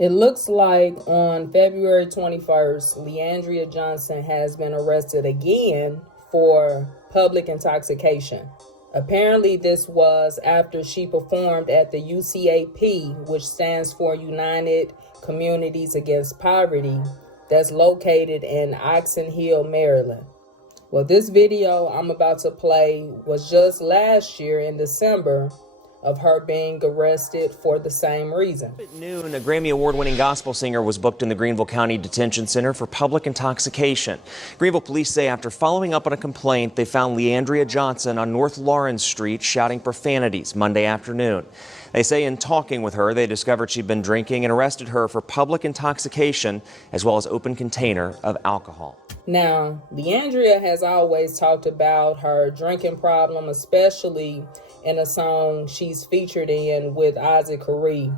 It looks like on February 21st, Leandria Johnson has been arrested again for public intoxication. Apparently, this was after she performed at the UCAP, which stands for United Communities Against Poverty, that's located in Oxon Hill, Maryland. Well, this video I'm about to play was just last year in December of her being arrested for the same reason. At noon, a Grammy Award-winning gospel singer was booked in the Greenville County Detention Center for public intoxication. Greenville police say after following up on a complaint, they found Leandria Johnson on North Lawrence Street shouting profanities Monday afternoon. They say in talking with her, they discovered she'd been drinking and arrested her for public intoxication as well as open container of alcohol. Now, Leandria has always talked about her drinking problem, especially in a song she's featured in with Isaac Curry.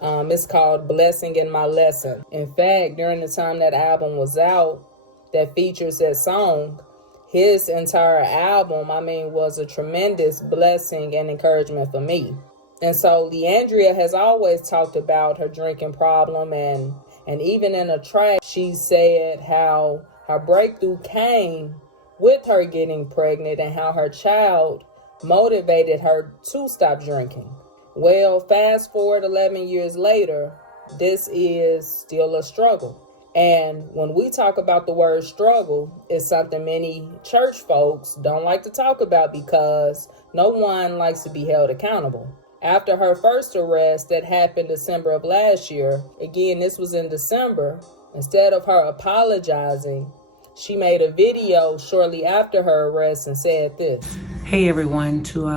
It's called Blessing in My Lesson. In fact, during the time that album was out that features that song, his entire album, was a tremendous blessing and encouragement for me. And so Leandria has always talked about her drinking problem, and even in a track, she said how her breakthrough came with her getting pregnant and how her child motivated her to stop drinking. Well, fast forward 11 years later, this is still a struggle. And when we talk about the word struggle, it's something many church folks don't like to talk about because no one likes to be held accountable. After her first arrest that happened December of last year, again, this was in December, instead of her apologizing, she made a video shortly after her arrest and said this. Hey everyone, to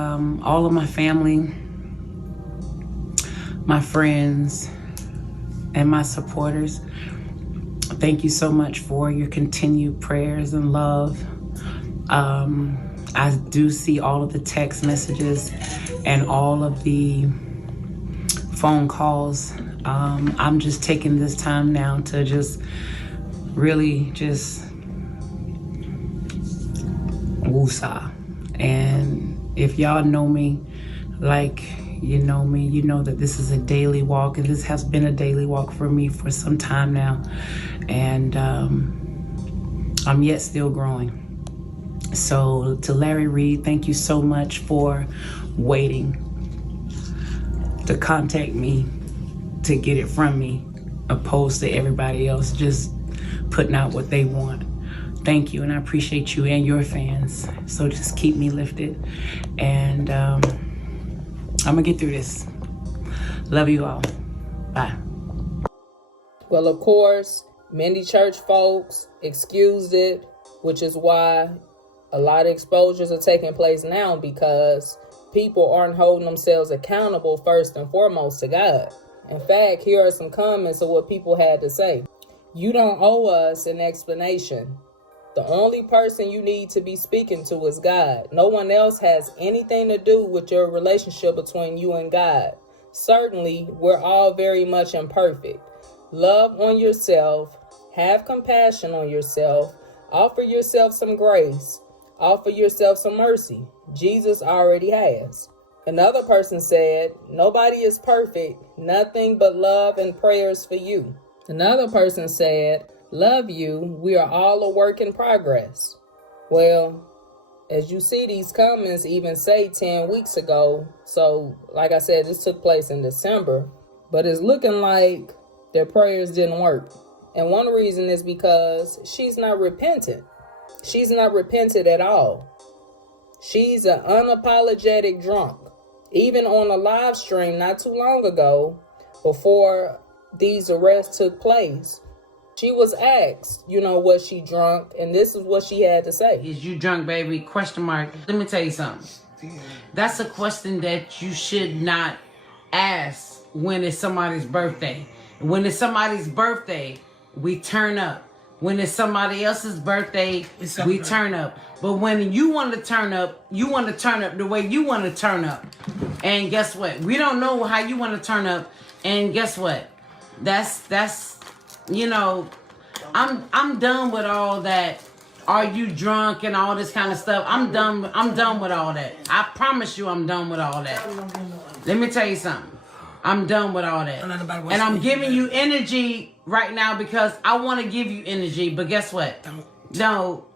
all of my family, my friends, and my supporters, thank you so much for your continued prayers and love. I do see all of the text messages and all of the phone calls. I'm just taking this time now to just really just woosah. And if y'all know me like you know me, you know that this is a daily walk, and this has been a daily walk for me for some time now. And I'm yet still growing. So to Larry Reed, thank you so much for waiting to contact me to get it from me, opposed to everybody else just putting out what they want. Thank you, and I appreciate you and your fans. So just keep me lifted, and I'm gonna get through this. Love you all. Bye. Well, of course, many church folks excused it, which is why a lot of exposures are taking place now, because people aren't holding themselves accountable first and foremost to God. In fact, here are some comments of what people had to say. You don't owe us an explanation. The only person you need to be speaking to is God. No one else has anything to do with your relationship between you and God. Certainly, we're all very much imperfect. Love on yourself. Have compassion on yourself. Offer yourself some grace. Offer yourself some mercy. Jesus already has. Another person said, nobody is perfect. Nothing but love and prayers for you. Another person said, love you. We are all a work in progress. Well, as you see, these comments even say 10 weeks ago. So, like I said, this took place in December. But it's looking like their prayers didn't work. And one reason is because she's not repentant. She's not repentant at all. She's an unapologetic drunk. Even on a live stream not too long ago, before these arrests took place, she was asked, was she drunk? And this is what she had to say. Is you drunk, baby? Question mark. Let me tell you something. That's a question that you should not ask when it's somebody's birthday. When it's somebody's birthday, we turn up. When it's somebody else's birthday, we turn up. But when you want to turn up, you want to turn up the way you want to turn up. And guess what? We don't know how you want to turn up. And guess what? That's I'm done with all that. Are you drunk and all this kind of stuff? I'm done with all that. I promise you I'm done with all that. Let me tell you something. I'm done with all that. And I'm giving you energy right now because I want to give you energy. But guess what? No.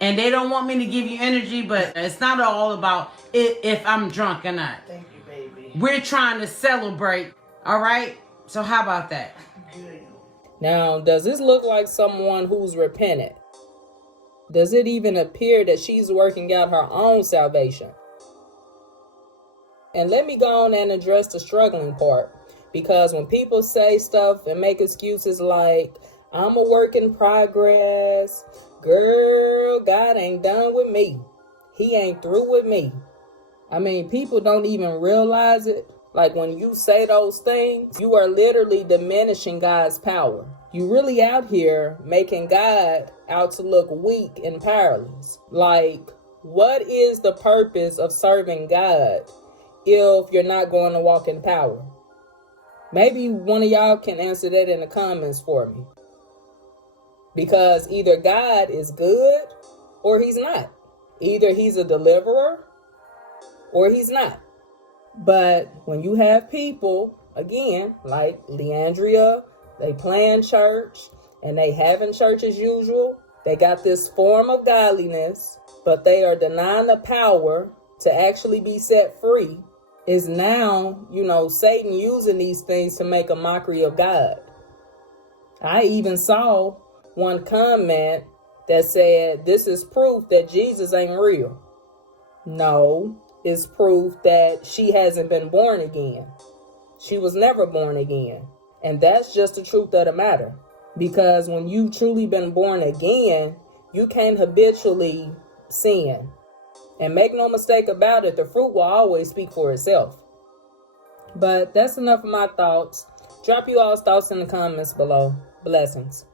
And they don't want me to give you energy, but it's not all about if I'm drunk or not. Thank you, baby. We're trying to celebrate. All right? So how about that? Now, does this look like someone who's repentant? Does it even appear that she's working out her own salvation? And let me go on and address the struggling part. Because when people say stuff and make excuses like, I'm a work in progress, girl, God ain't done with me. He ain't through with me. I mean, people don't even realize it. Like when you say those things, you are literally diminishing God's power. You really out here making God out to look weak and powerless. Like, what is the purpose of serving God if you're not going to walk in power? Maybe one of y'all can answer that in the comments for me. Because either God is good or he's not. Either he's a deliverer or he's not. But when you have people, again, like Leandria, they playing church and they having church as usual. They got this form of godliness, but they are denying the power to actually be set free. Is now, Satan using these things to make a mockery of God. I even saw one comment that said, this is proof that Jesus ain't real. No, it's proof that she hasn't been born again. She was never born again. And that's just the truth of the matter. Because when you've truly been born again, you can't habitually sin. And make no mistake about it, the fruit will always speak for itself. But that's enough of my thoughts. Drop you all's thoughts in the comments below. Blessings.